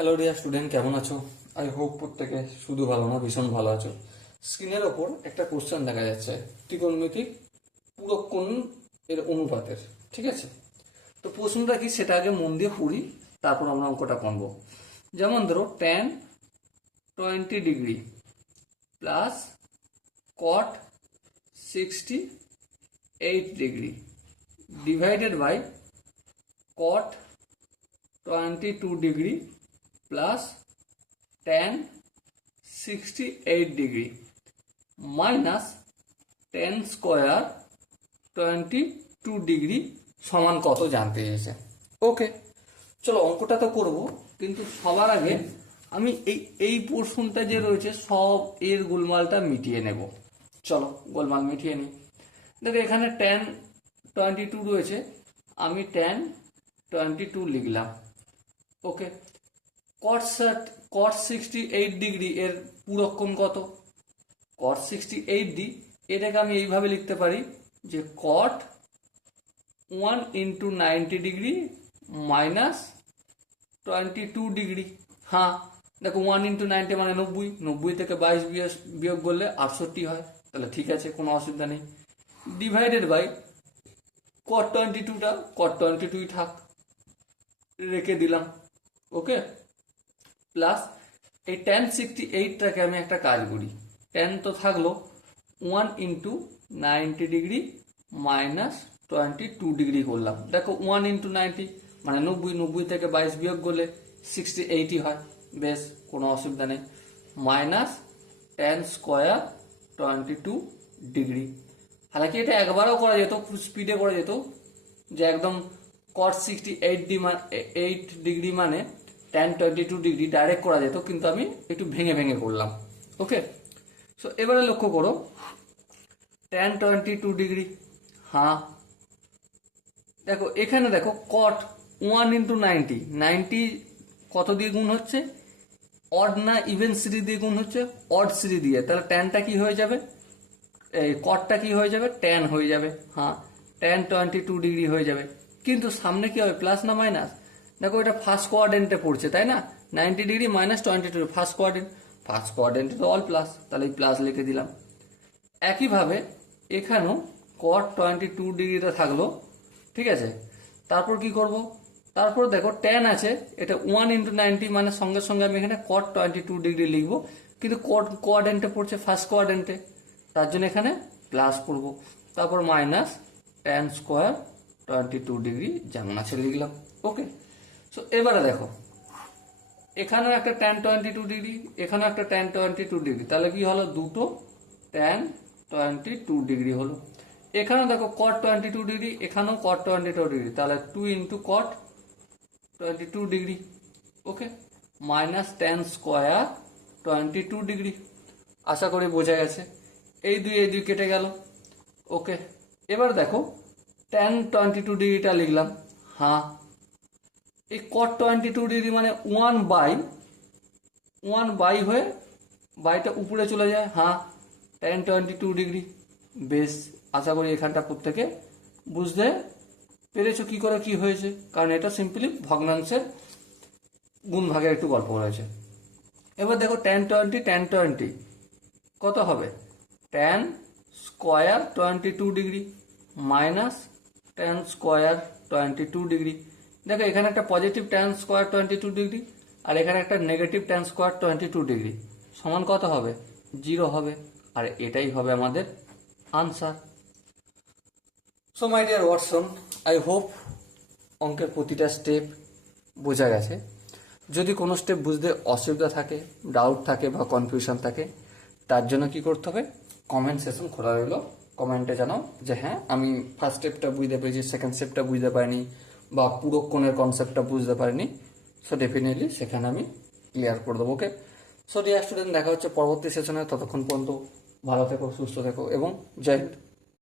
Hello dear student, কেমন আছো? I hope প্রত্যেকে শুধু ভালো না, ভীষণ ভালো আছো। স্ক্রিনের ওপর একটা কোশ্চেন দেখা যাচ্ছে, ত্রিকোণমিতিক পূরক কোণ এর অনুপাতের। ঠিক আছে, তো প্রশ্নটা কি সেটা আগে মন দিয়ে পড়ি, তারপর আমরা অঙ্কটা করবো। যেমন ধরো tan 20 degree plus cot 68 degree divided by cot 22 degree plus tan 68 degree minus tan square 22 degree সমান কত জানতে চেয়েছে। ওকে, চলো অঙ্কটা তো করব, কিন্তু সবার আগে আমি এই পোর্শনটা যে রয়েছে সব এর গোলমালটা মিটিয়ে নেব। চলো গোলমাল মিটিয়ে নিই। দেখো এখানে tan 22 রয়েছে, আমি tan 22 লিখলাম। ওকে, cot 68 ডিগ্রি এর পূরক কোণ কত? cot 68 এটাকে আমি এইভাবে লিখতে পারি যে cot 1 × 90 ডিগ্রি মাইনাস 22 ডিগ্রি। হ্যাঁ দেখো 1 × 90 মানে 90, 90 থেকে 22 বিয়োগ করলে 68 হয়, তাহলে ঠিক আছে, কোনো অসুবিধা নেই। ডিভাইডেড বাই cot 22টা, cot 22 থাক, রেখে দিলাম। ওকে, প্লাস এই tan 68টাকে আমি একটা কাজ করি, tan তো থাকলো 1 × 90 ডিগ্রি মাইনাস 22 ডিগ্রি করলাম। দেখো 1 × 90 মানে 90, 90 থেকে 22 বিয়োগ করলে 68 হয়, বেশ কোনো অসুবিধা নেই। Minus tan square 22 degree. হালাকি এটা একবারও করা যেত, স্পিডে করা যেত, যে একদম cot 68 ডিগ্রি মানে tan 22 ডিগ্রি ডাইরেক্ট করা যেত, কিন্তু আমি একটু ভেঙে ভেঙে করলাম। ওকে, সো এবারে লক্ষ্য করো tan 22 ডিগ্রি। হ্যাঁ দেখো এখানে দেখো cot 1 × 90, 90 কত দিয়ে গুণ হচ্ছে? অড না ইভেন সিরিজ দিয়ে গুণ হচ্ছে? অড সিরিজ দিয়ে, তাহলে ট্যানটা কি হয়ে যাবে? এই কটটা কি হয়ে যাবে? ট্যান হয়ে যাবে। হ্যাঁ, tan 22 ডিগ্রি হয়ে যাবে, কিন্তু সামনে কি হবে, প্লাস না মাইনাস? দেখো এটা ফার্স্ট কোয়াড্রেন্টে পড়ছে, তাই না? 90 degree minus 22 first quadrant, first কোয়াড্রেন্টে তো অল প্লাস, তাহলে এই প্লাস লিখে দিলাম। একইভাবে এখানেও cot 22 ডিগ্রিটা থাকলো। ঠিক আছে, তারপর কি করব? তারপর দেখো tan আছে, এটা 1 × 90 মানে সঙ্গে সঙ্গে আমি এখানে cot 22 ডিগ্রি লিখবো, কিন্তু কোয়াড্রেন্টে পড়ছে ফার্স্ট কোয়াড্রেন্টে, তার জন্য এখানে প্লাস করব। তারপর মাইনাস tan স্কোয়ার 22 ডিগ্রি যেমন আছে লিখলাম। ওকে, সো এবারে দেখো এখানেও একটা tan 22 ডিগ্রি, এখানেও একটা tan 22 ডিগ্রি, তাহলে কি হলো? দুটো tan 22 ডিগ্রি হলো। এখানেও দেখো cot 22 ডিগ্রি, এখানেও cot 22 ডিগ্রি, তাহলে 2 × cot 22 ডিগ্রি। ওকে, মাইনাস tan স্কোয়ার 22 ডিগ্রি। আশা করি বোঝা গেছে। এই দুই কেটে গেল। ওকে, এবার দেখো tan 22 ডিগ্রিটা লিখলাম। হ্যাঁ, এই cot 22 ডিগ্রি মানে 1/1 হয়ে বাইটা উপরে চলে যায়। হ্যাঁ, tan 22 ডিগ্রি। বেশ, আশা করি এখানটা প্রত্যেকে বুঝতে পেরেছো কি করে কি হয়েছে, কারণ এটা সিম্পলি ভগ্নাংশের গুণ ভাগের একটু গল্প রয়েছে। এবার দেখো tan 20 কত হবে? tan square 22 degree minus tan square 22 degree. দেখো এখানে একটা পজিটিভ tan স্কোয়ার 22 ডিগ্রি আর এখানে একটা নেগেটিভ tan স্কোয়ার 22 ডিগ্রি সমান কত হবে? 0 হবে, আর এটাই হবে আমাদের answer. So my dear Watson, I hope অঙ্কের প্রতিটা স্টেপ বোঝা গেছে। যদি কোনো স্টেপ বুঝতে অসুবিধা থাকে, ডাউট থাকে বা কনফিউশন থাকে, তার জন্য কি করতে হবে? কমেন্ট সেশন খোলা রইল, কমেন্টে জানাও যে হ্যাঁ আমি ফার্স্ট স্টেপটা বুঝতে পেরেছি, সেকেন্ড স্টেপটা বুঝতে পারিনি, বা পূরক কোণের কনসেপ্টটা বুঝতে পারিনি। সো ডেফিনেটলি সেখানে আমি ক্লিয়ার করে দেবো। ওকে, সো ডিয়ার স্টুডেন্ট, দেখা হচ্ছে পরবর্তী সেশনে। ততক্ষণ পর্যন্ত ভালো থেকো, সুস্থ থেকো এবং জয় হিন্দ।